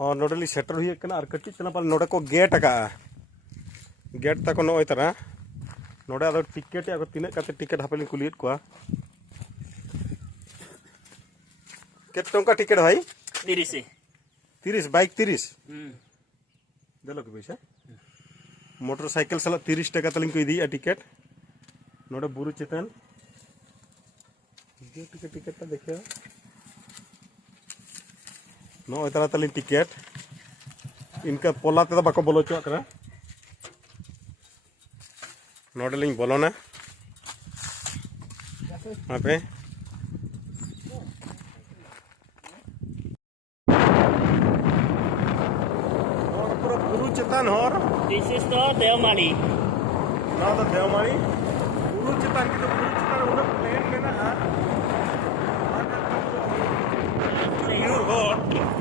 हाँ नोडली सेटर हुई और कटी चला पाल नोडे को गेट का गेट तक नई तरह नोडे आदो टिकेट या तीन टिकेट हापेली कुलियत को के टंका टिकेट भाई 30 बाइक 30 देलो के पैसा मोटरसाइकिल साला 30 टका तलिंग को इदी टिकेट नोडे बुरु चेतन टिकेट देखे नई तरह तलिंग टिकेट इनका पोला ते बाको बोलो चुआ नोडलिंग बोलोना वहाँ पे पूरा बुरु चेतन हर दिस इज द देवमाली ना तो देवमाली बुरु चेतन की तो बुरु चेतन उन्हें प्लेन में ना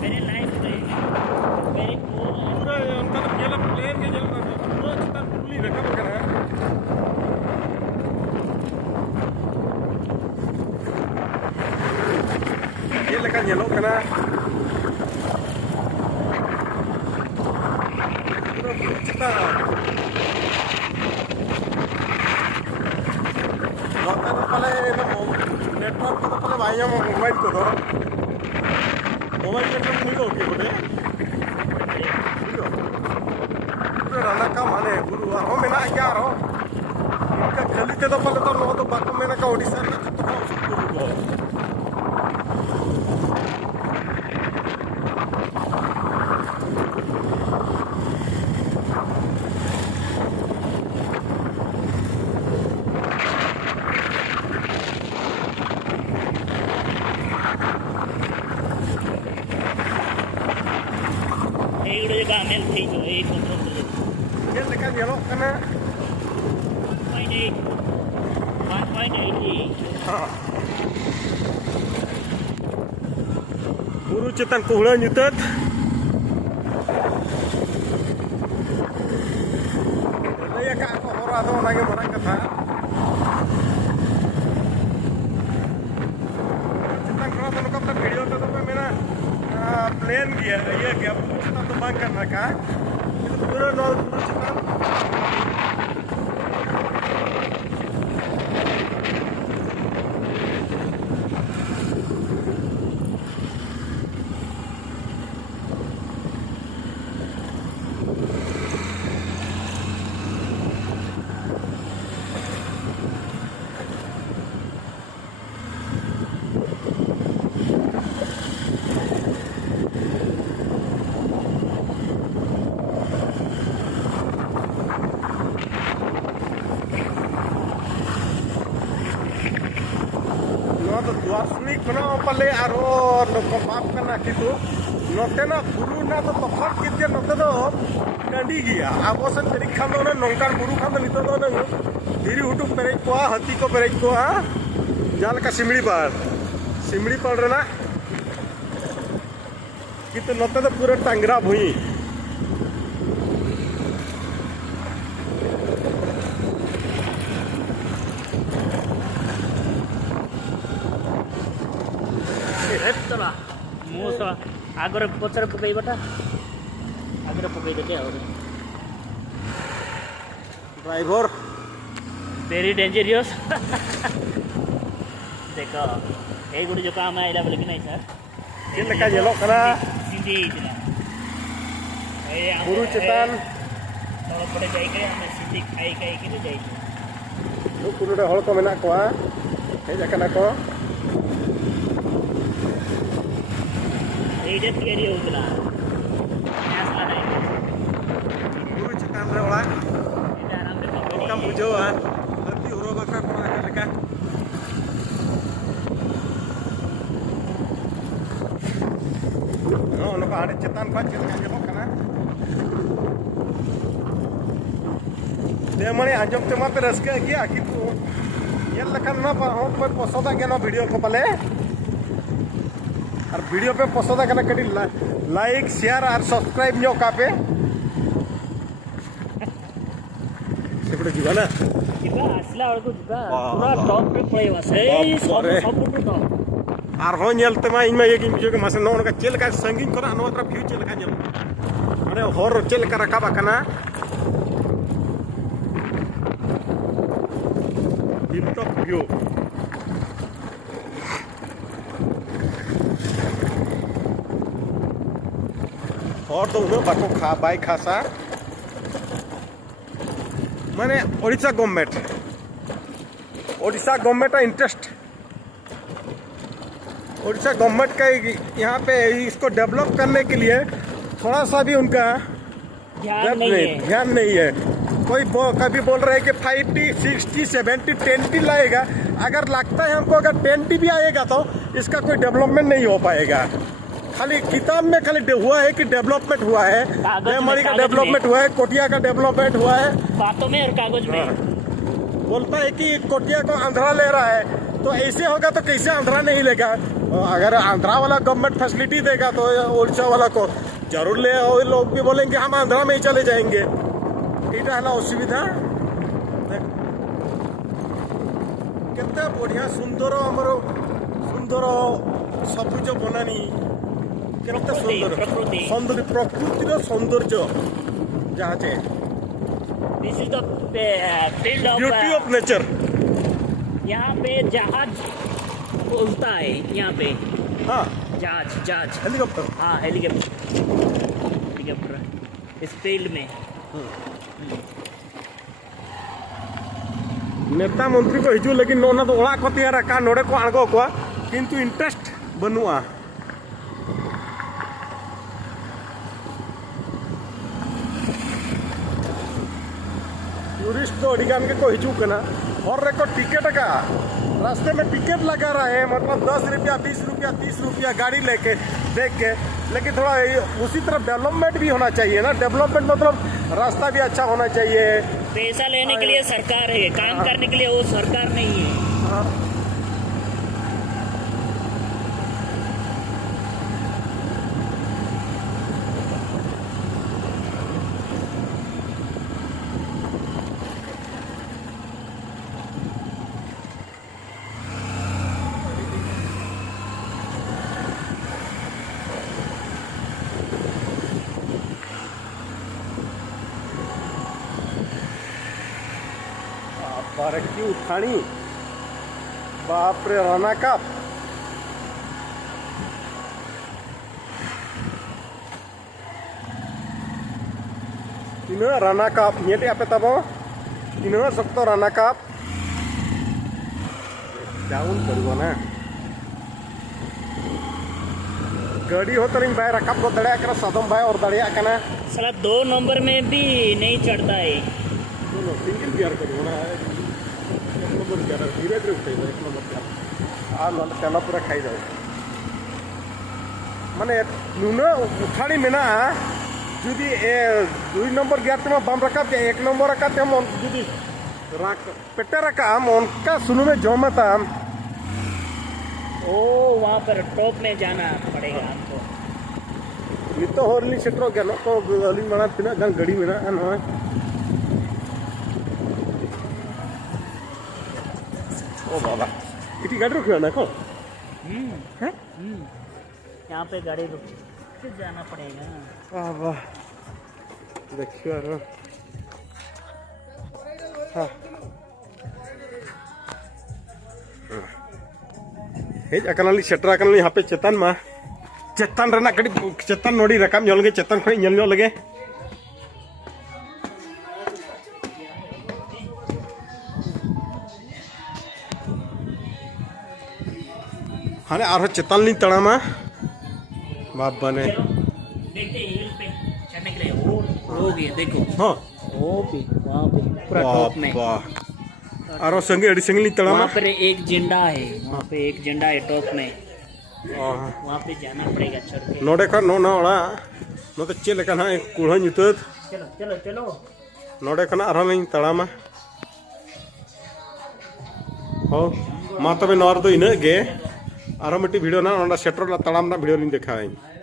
वेरी नाइस वेरी कूल पूरा उनका तो ये प्लेन के जल बुरु चेतन फुली रखा है ये लेकर ये लोग ना पूरा बुरु चेतन पहले नेटवर्क को तो पहले भाई हम मोबाइल को दो मोबाइल नेटवर्क नहीं होगी बोले पूरे राना का माने गुरु हो मेना क्या रो इनका खाली ते तो पहले तो नो तो बाको मेना का ओडिशा में तो गुरु को गामेल थी जो ये ये लेकर ये लोग करना 1.80 हाँ बुरु चेतन कोहड़ा nyutet ये का को होरा दो लगे बड़ा कथा चेतन करो तो कब तक वीडियो तो मेरा प्लेन गया ये क्या बुरु चेतन तो बंद करना का ये तो पूरा नॉल बुरु चेतन द्वासनिक बना पले आरो नको माप करना कितु नोते ना बुरु ना तो तफात किते नोते दो कंडी गया आबो से तरी खान दो ना नंकार बुरु खान दो नितो दो ना धीरी हुटुक पेरे को हाथी को पेरे को जाल का सिमड़ी पाड़ रे ना किते नोते तो पूरा टांगरा भुई हेतला मोसा आगरे पचर पकई बटा आगरे पकई देते और ड्राइवर वेरी डेंजरियस देखो ए गुडी जो काम आइला बोले कि नहीं सर ये लेका येलो करा सिंधी इतना ए बुरु चेतन तोड़ पड़े जाई के हम सिंधी खाई के जाई नु कुरुडे हल को मेना कोआ हे जकना को ये तैयारी होगला यासला नहीं बुरु चेतन रे ओला ये आराम से पकड़ का बुझो अति होरो बका को लेका नो नो आड़े चेतन को चेल के लो कना देमणी आंजम ते मा पे रसके गया कि तू ये लखन ना पर पसंद के ना वीडियो को पले और वीडियो पे पसंद करना कटी लाइक शेयर और सब्सक्राइब नो का पे सेपटे जीवा ना ଯିବା ଆସିଲା ବେଳକୁ ଯିବା ପୁରା ଟପ୍ ରେ ପଳେଇବା ସେଇ ସବୁ ଟପ୍ आरहों नेलतेमा इन में एक बुझे के मासे नो उनका चेल का संगीन को ना तरफ व्यू चेल का नेल माने हर चेल का रखा बकना हिलटॉप व्यू और तो उन्हें बाको खा बाई खासा माने ओडिशा गवर्नमेंट का इंटरेस्ट ओडिशा गवर्नमेंट का यहाँ पे इसको डेवलप करने के लिए थोड़ा सा भी उनका ध्यान नहीं है। कोई कभी बोल रहे हैं कि 5T 60 70 10T लाएगा, अगर लगता है हमको अगर 10T भी आएगा तो इसका कोई डेवलपमेंट नहीं हो पाएगा। खाली किताब में खाली हुआ है कि डेवलपमेंट हुआ है, मेमोरी का डेवलपमेंट हुआ है, कोटिया का डेवलपमेंट हुआ है बातों में और कागज में। बोलता है कि कोटिया को आंध्रा ले रहा है, तो ऐसे होगा तो कैसे आंध्रा नहीं लेगा। अगर आंध्रा वाला गवर्नमेंट फैसिलिटी देगा तो उड़ीसा वाला को जरूर ले, और लोग भी बोलेंगे हम आंध्रा में ही चले जाएंगे। এটা হলো অসুবিধা। কেতে বঢ়িয়া সুন্দর আমার সুন্দর সবুজ বনানী, কেতে সুন্দর সৌন্দর্য প্রকৃতির সৌন্দর্য যা আছে। This is the field of beauty of nature. यहाँ पे जहाज उड़ता है, यहाँ पे हाँ जहाज हेलीकॉप्टर। हाँ हेलीकॉप्टर इस फील्ड में। नेता मंत्री को हिजू लेकिन नोना तो ओड़ा को तैयार का नोड़े को आड़गो को किंतु इंटरेस्ट बनुआ। टूरिस्ट तो अड़ीगान के को हिजू कना और रे को टिकट का रास्ते में टिकट लगा रहा है, मतलब 10 रुपया 20 रुपया 30 रुपया गाड़ी लेके देख के। लेकिन थोड़ा उसी तरफ डेवलपमेंट भी होना चाहिए ना। डेवलपमेंट मतलब रास्ता भी अच्छा होना चाहिए। पैसा लेने के लिए सरकार है, काम करने के लिए वो सरकार नहीं है। बारकी उठानी बाप रे राना का राना का ये पे तब इन सकते राना का डाउन करो ना गाड़ी हो तो भाई रकाब को दड़िया सदम भाई और दड़िया साला 2 नंबर में भी नहीं चढ़ता है। सिंगल गियर करो ना, 1 नंबर गियर धीरे धीरे उठे 1 नंबर गियर तेल पूरा खाई जाए माने नुन उठाणी मेना जुदी 2 नंबर गियर ते बम रखा 1 नंबर रखा जुदी पेटे रखा उनका सुनु में जमता। ओ वहाँ पर टॉप में जाना पड़ेगा आपको। नितो होरली सेट्रो गया तो अली माना तिना गान गाड़ी मेना न ओ बाबा इटी गाड़ी रुक ना को हैं यहाँ पे गाड़ी रुक के जाना पड़ेगा। बाबा देखियो रो हाँ हेज अकनाली सेट्रा अकनाली यहाँ पे चेतन मा चेतन रना कड़ी चेतन नोड़ी रकम जल गए चेतन खड़ी जल लगे हाँ आरो चेतन ली तड़ामा बाप बने देखते हिल पे चढ़ने के लिए वो भी देखो। हाँ वो भी वहाँ पे पूरा टॉप में आरो संगे अड़ी संगे ली तड़ामा। वहाँ पर एक झंडा है, वहाँ पे एक झंडा है टॉप में, वहाँ पे जाना पड़ेगा चढ़ के। नोडे का नो ना ओड़ा नो तो चेल का ना कुड़ा जुतत चलो चलो चलो नोडे का ना आरो नहीं तड़ामा हो मा तबे नोर दो इना गे आरो मिट्टी वीडियो ना सेटर तड़ाम ना वीडियो नहीं देखा।